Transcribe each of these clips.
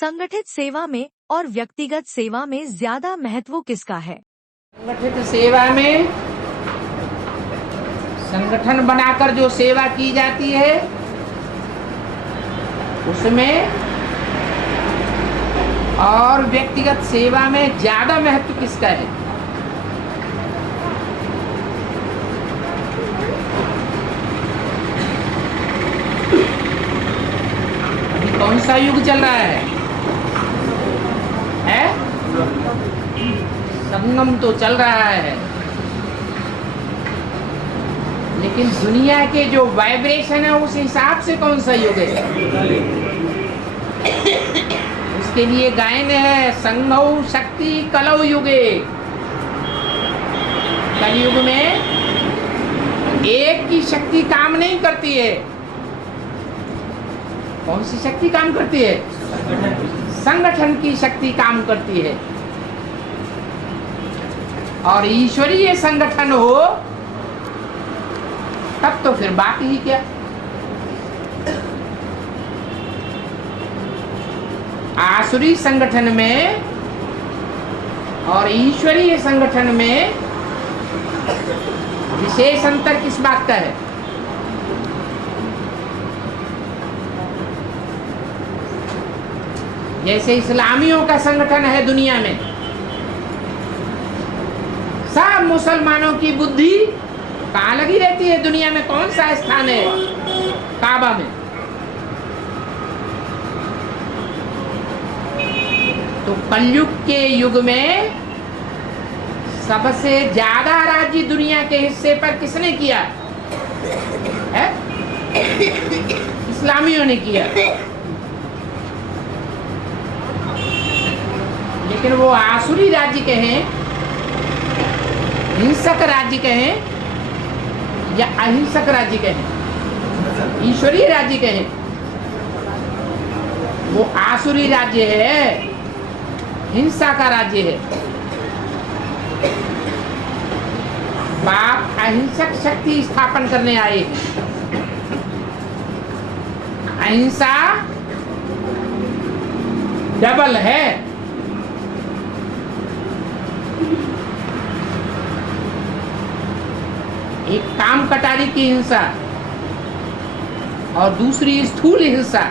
संगठित सेवा में और व्यक्तिगत सेवा में ज्यादा महत्व किसका है? संगठित सेवा में संगठन बनाकर जो सेवा की जाती है उसमें, और व्यक्तिगत सेवा में ज्यादा महत्व किसका है? अभी कौन सा युग चल रहा है? संगम तो चल रहा है, लेकिन दुनिया के जो वाइब्रेशन है उस हिसाब से कौन सा युग है? उसके लिए गायन है, संघौ शक्ति कलौ युगे। कलयुग में एक की शक्ति काम नहीं करती है। कौन सी शक्ति काम करती है? संगठन की शक्ति काम करती है। और ईश्वरीय संगठन हो तब तो फिर बात ही क्या। आसुरी संगठन में और ईश्वरीय संगठन में विशेष अंतर किस बात का है? जैसे इस्लामियों का संगठन है दुनिया में, सब मुसलमानों की बुद्धि कहाँ लगी रहती है? दुनिया में कौन सा स्थान है? काबा में। तो कलयुग के युग में सबसे ज्यादा राज्य दुनिया के हिस्से पर किसने किया है? इस्लामियों ने किया। लेकिन वो आसुरी राज्य कहें, हिंसक राज्य कहें या अहिंसक राज्य कहें, ईश्वरीय राज्य कहें, वो आसुरी राज्य है, हिंसा का राज्य है। बाप अहिंसक शक्ति स्थापन करने आए हैं। अहिंसा डबल है। एक काम कटारी की हिंसा और दूसरी स्थूल हिंसा।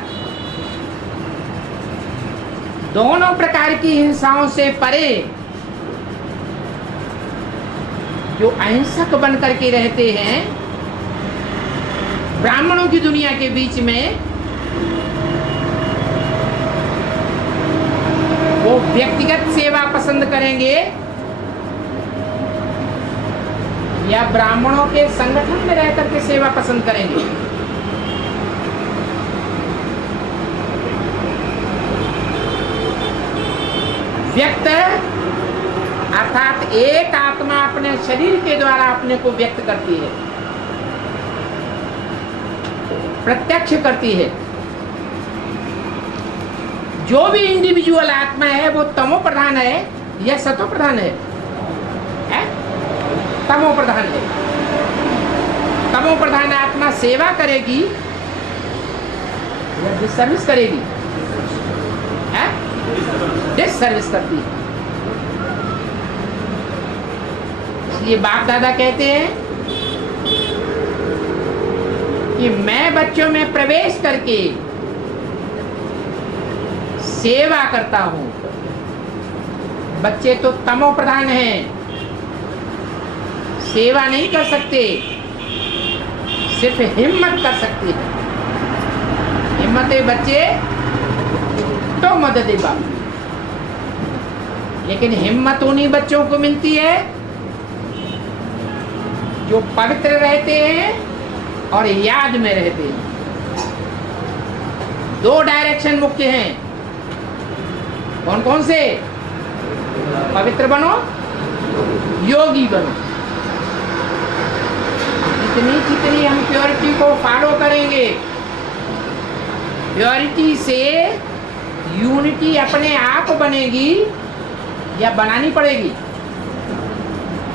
दोनों प्रकार की हिंसाओं से परे जो अहिंसक बन करके रहते हैं ब्राह्मणों की दुनिया के बीच में, वो व्यक्तिगत सेवा पसंद करेंगे या ब्राह्मणों के संगठन में रह करके सेवा पसंद करेंगे? व्यक्त अर्थात एक आत्मा अपने शरीर के द्वारा अपने को व्यक्त करती है, प्रत्यक्ष करती है। जो भी इंडिविजुअल आत्मा है वो तमो प्रधान है या सतो प्रधान है? तमो प्रधान है। तमो प्रधान आत्मा सेवा करेगी या डिसर्विस करेगी? डिसर्विस करती है। इसलिए बाप दादा कहते हैं कि मैं बच्चों में प्रवेश करके सेवा करता हूं। बच्चे तो तमो प्रधान हैं, सेवा नहीं कर सकते, सिर्फ हिम्मत कर सकते हैं। हिम्मत है बच्चे तो मदद बाप। लेकिन हिम्मत उन्हीं बच्चों को मिलती है जो पवित्र रहते हैं और याद में रहते हैं। दो डायरेक्शन मुख्य हैं। कौन कौन से? पवित्र बनो, योगी बनो। जितनी जितनी हम प्योरिटी को फॉलो करेंगे, प्योरिटी से यूनिटी अपने आप बनेगी या बनानी पड़ेगी?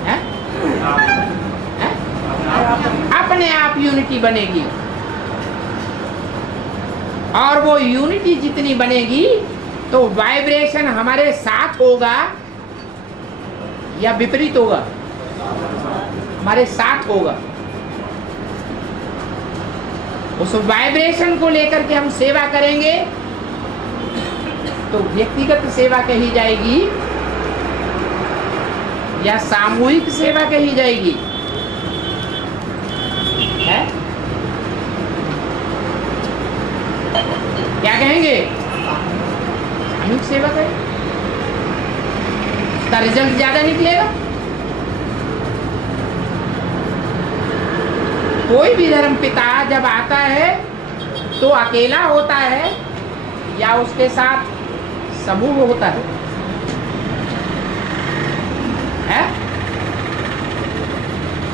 है? है? अपने आप यूनिटी बनेगी। और वो यूनिटी जितनी बनेगी तो वाइब्रेशन हमारे साथ होगा या विपरीत होगा? हमारे साथ होगा। उस वाइब्रेशन को लेकर के हम सेवा करेंगे तो व्यक्तिगत सेवा कही जाएगी या सामूहिक सेवा कही जाएगी? है? क्या कहेंगे? सामूहिक सेवा करें, उसका रिजल्ट ज्यादा निकलेगा। कोई भी धर्म पिता जब आता है तो अकेला होता है या उसके साथ समूह होता है?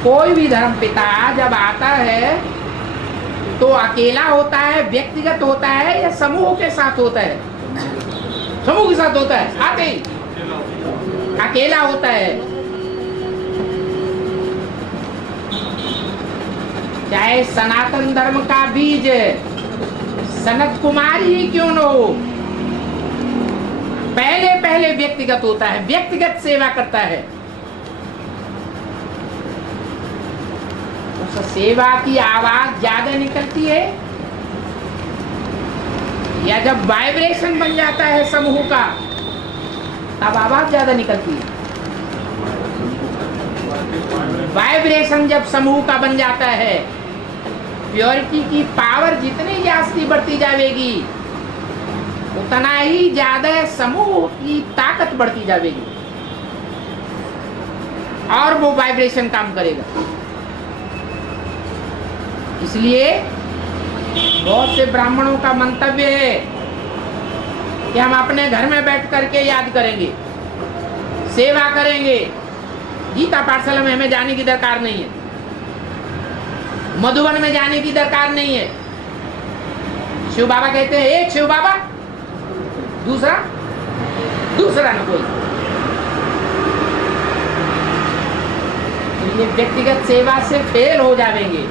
कोई भी धर्म पिता जब आता है तो अकेला होता है, व्यक्तिगत होता है या समूह के साथ होता है? समूह के साथ होता है, आते ही अकेला होता है। चाहे सनातन धर्म का बीज सनत कुमार ही क्यों न हो, पहले व्यक्तिगत होता है, व्यक्तिगत सेवा करता है। उस सेवा की आवाज ज्यादा निकलती है या जब वाइब्रेशन बन जाता है समूह का तब आवाज ज्यादा निकलती है? वाइब्रेशन जब समूह का बन जाता है, प्योरिटी की पावर जितनी जास्ती बढ़ती जाएगी उतना ही ज्यादा समूह की ताकत बढ़ती जाएगी और वो वाइब्रेशन काम करेगा। इसलिए बहुत से ब्राह्मणों का मंतव्य है कि हम अपने घर में बैठ करके याद करेंगे, सेवा करेंगे, गीता पाठशाला में हमें जाने की दरकार नहीं है, मधुबन में जाने की दरकार नहीं है। शिव बाबा कहते हैं एक शिव बाबा, दूसरा न कोई। तो ये व्यक्तिगत सेवा से फेल हो जाएंगे।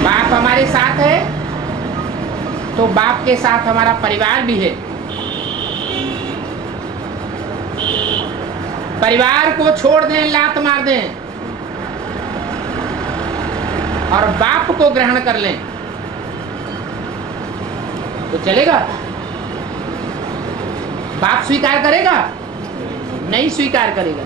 बाप हमारे साथ है तो बाप के साथ हमारा परिवार भी है। परिवार को छोड़ दें, लात मार दें और बाप को ग्रहण कर लें तो चलेगा? बाप स्वीकार करेगा? नहीं स्वीकार करेगा।